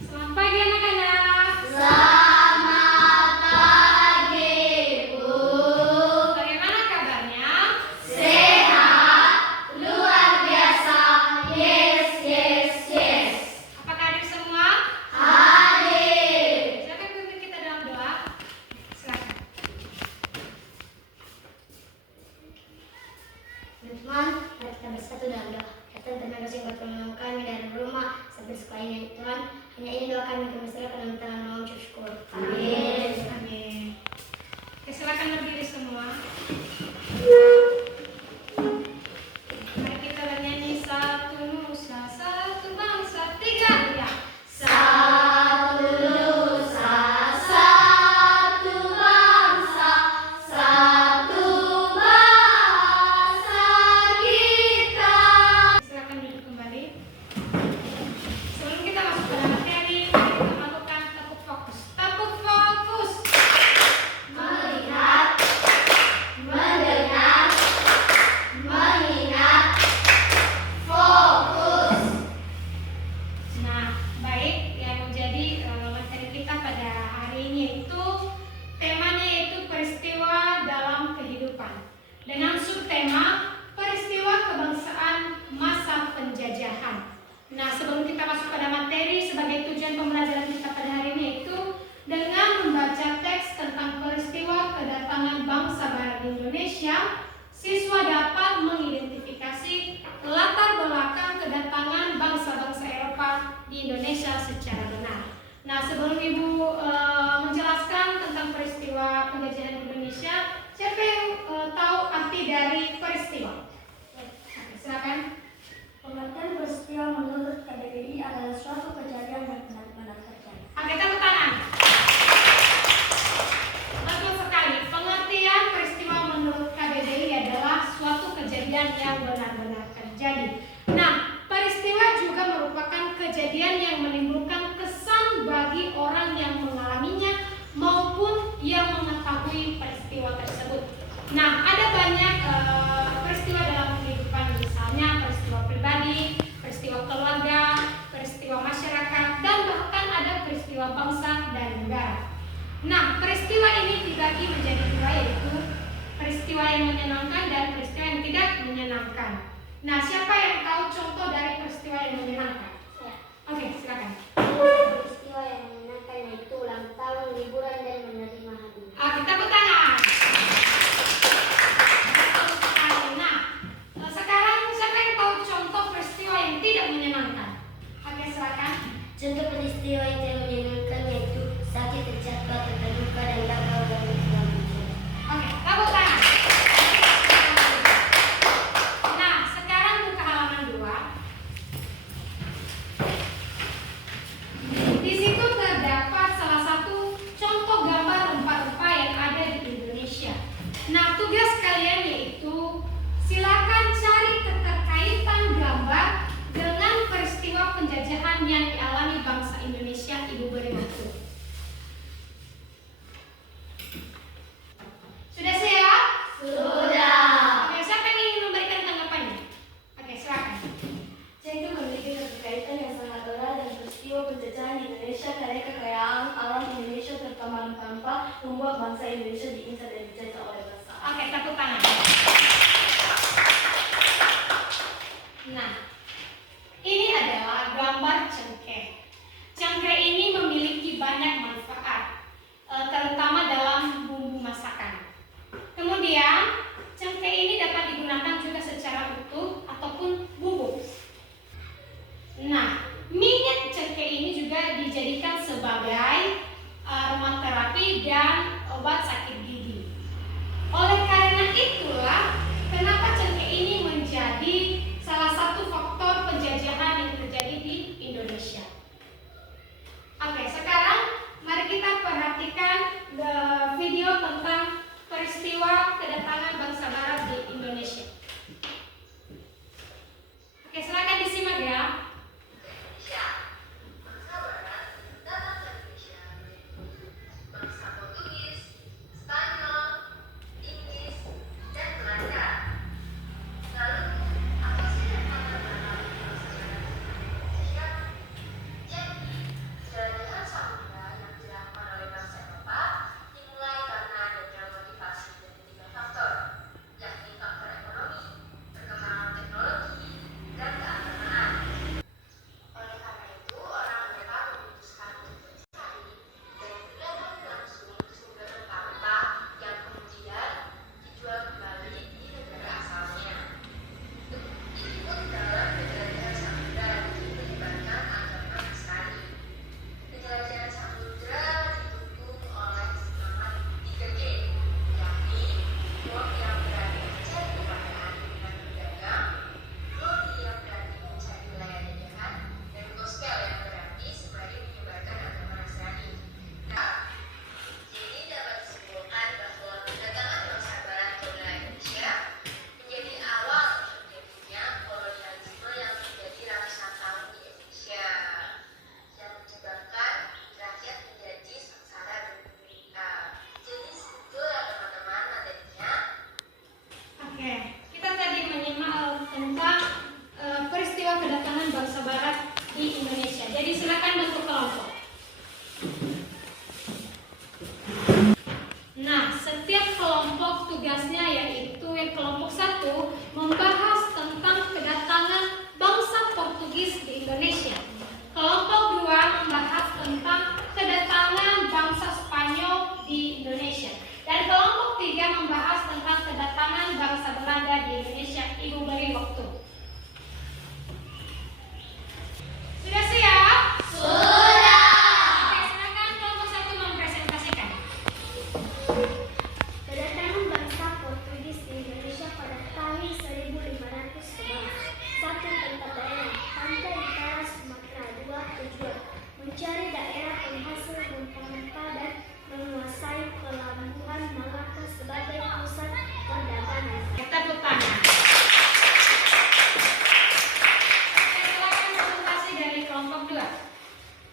Selamat pagi anak-anak. Selamat pagi, Bu. Bagaimana kabarnya? Sehat, luar biasa. Yes, yes, yes. Apakah hadir semua? Hadir. Siapa yang pimpin kita dalam doa? Silakan. Teman-teman, mari kita bersatu dalam doa. Tuhan, terima kasih buat menolong kami dari rumah sampai sekolah ini, Tuhan. Hanya ini doa kami serahkan dalam tangan mohon syukur. Amin. Amin. Oke, silakan berdiri semua. Mari kita bernyanyi satu nusa, satu bangsa, tiga ya. Satu nusa, satu bangsa, satu bahasa kita. Silakan duduk kembali. Sebelum kita masuk pada materi, mari kita melakukan tepuk fokus. Tepuk fokus. Melihat, mendengar, mengingat, fokus. Nah, baik, yang menjadi materi kita pada hari ini itu temanya yaitu peristiwa dalam kehidupan dengan subtema peristiwa kebangsaan masa penjajahan. Nah, sebelum kita masuk pada materi, sebagai tujuan pembelajaran kita pada hari ini itu dengan membaca teks tentang peristiwa kedatangan bangsa barat di Indonesia, siswa dapat mengidentifikasi latar belakang kedatangan bangsa-bangsa Eropa di Indonesia secara benar. Nah, sebelum Ibu menjelaskan tentang peristiwa penjajahan Indonesia, siapa yang tahu arti dari peristiwa? Oke, silakan. Pengertian peristiwa menurut KBBI adalah suatu kejadian yang benar-benar terjadi. Oke, tepuk tangan. Betul sekali. Pengertian peristiwa menurut KBBI adalah suatu kejadian yang benar-benar terjadi. Nah, peristiwa juga merupakan kejadian yang menimbulkan kesan bagi orang yang mengalaminya maupun yang mengetahui peristiwa tersebut. Nah, ada banyak peristiwa dalam kehidupan, misalnya peristiwa pribadi, peristiwa keluarga, peristiwa masyarakat, dan bahkan ada peristiwa bangsa dan negara. Nah, peristiwa ini dibagi menjadi dua, yaitu peristiwa yang menyenangkan dan peristiwa yang tidak menyenangkan. Nah, siapa yang tahu contoh dari peristiwa yang menyenangkan? Oke, silakan. Peristiwa yang menyenangkan yaitu ulang tahun, liburan, dan menerima hadiah. Oke, tepuk tangan. Betul sekali. Nah, sekarang siapa yang tahu contoh peristiwa yang tidak menyenangkan? Oke, silakan. Contoh peristiwa yang tidak menyenangkan yaitu sakit, terjatuh, terluka, dan gagal dalam kehidupan. Oke, tepuk tangan. Nah, sekarang buka halaman 2. Di situ terdapat salah satu contoh gambar rempah-rempah yang ada di Indonesia. Nah, tugas kalian yaitu silakan cari keterkaitan gambar dengan peristiwa penjajahan yang dialami bangsa Indonesia. Ibu beri waktu. Sudah siap? Sudah. Oke, siapa yang ingin memberikan tanggapannya? Oke, silakan. Saya itu memiliki keterkaitan yang sangat erat dengan peristiwa penjajahan di Indonesia karena kekayaan alam Indonesia terutama rempah-rempah membuat bangsa Indonesia diincar dan dijajah oleh bangsa. Oke, tepuk tangan. Nah, ini adalah gambar cengkeh. Cengkeh ini memiliki banyak manfaat, terutama dalam bumbu masakan. Kemudian, cengkeh ini dapat digunakan juga secara utuh ataupun bubuk. Nah, minyak cengkeh ini juga dijadikan sebagai aromaterapi dan obat sakit gigi. Oleh karena itulah, kenapa cengkeh ini menjadi salah satu faktor penjajahan yang terjadi di Indonesia. Oke, sekarang mari kita perhatikan video tentang peristiwa kedatangan bangsa barat di Indonesia. Oke, silakan disimak ya. Bangsa Barat datang ke Indonesia. Bangsa Portugis, Spanyol, Inggris, dan Belanda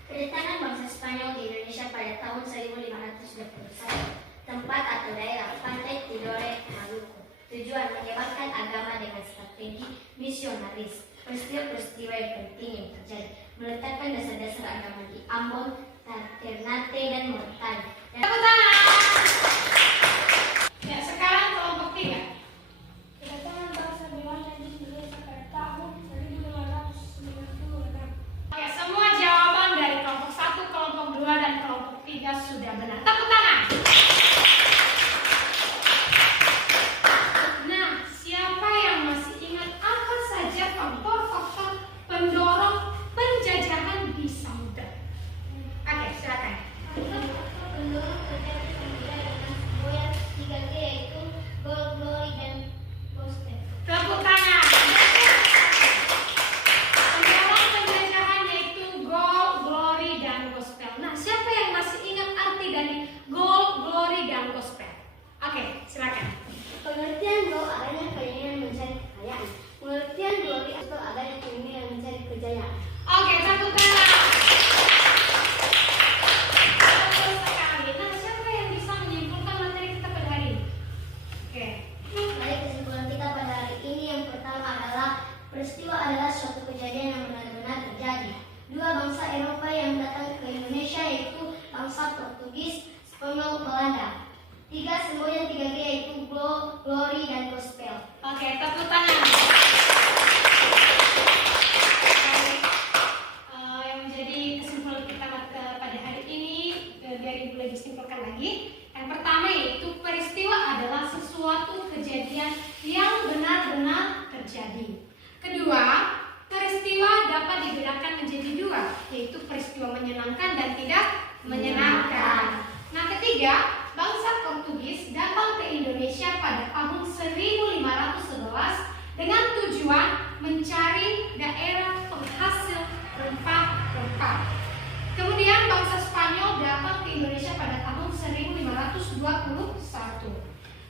Kedatangan bangsa Spanyol di Indonesia pada tahun 1521, tempat atau daerah pantai Tidore, Maluku. Tujuan menyebarkan agama dengan strategi misionaris. Peristiwa-peristiwa yang penting yang terjadi meletakkan dasar-dasar agama di Ambon, Ternate, dan Mortai. Tepuk tangan. Ya, sekarang kelompok 3. Kedatangan bangsa Belanda di Indonesia pada tahun 1596. Oke, semua jawaban dari kelompok 1, kelompok 2, dan kelompok 3 sudah benar. Tepuk tangan. Nah, siapa yang masih ingat apa saja faktor-faktor pendorong penjajahan di samudra? Oke, silakan. Pendorong terjadi samudra dengan semboyan 3G yaitu gold, glory, dan gospel. Tepuk tangan. Pendorong penjajahan yaitu gold, glory, dan gospel. Nah, siapa yang masih ingat arti dari gold, glory, dan gospel? Oke, silakan. Pengertian gold adanya keinginan mencari kekayaan. Pengertian glory atau adanya keinginan mencari kejayaan. Oke, tepuk tangan. Bagus sekali. Nah, siapa yang bisa menyimpulkan materi kita pada hari ini? Oke. Mari kesimpulan kita pada hari ini yang pertama adalah peristiwa adalah suatu kejadian yang benar-benar terjadi. Dua bangsa Eropa yang datang ke Indonesia yaitu bangsa Portugis, Spanyol, Belanda. 3 semboyan 3G yaitu glory, dan gospel. Oke, tepuk tangan. Yang menjadi kesimpulan kita pada hari ini biar Ibu lebih simpulkan lagi. Yang pertama yaitu peristiwa adalah sesuatu kejadian yang benar-benar terjadi. Kedua, peristiwa dapat dibedakan menjadi 2, yaitu peristiwa menyenangkan dan tidak menyenangkan. Nah, ketiga, bangsa Portugis datang ke Indonesia pada tahun 1511 dengan tujuan mencari daerah penghasil rempah-rempah. Kemudian bangsa Spanyol datang ke Indonesia pada tahun 1521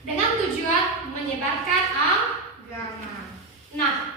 dengan tujuan menyebarkan agama. Nah,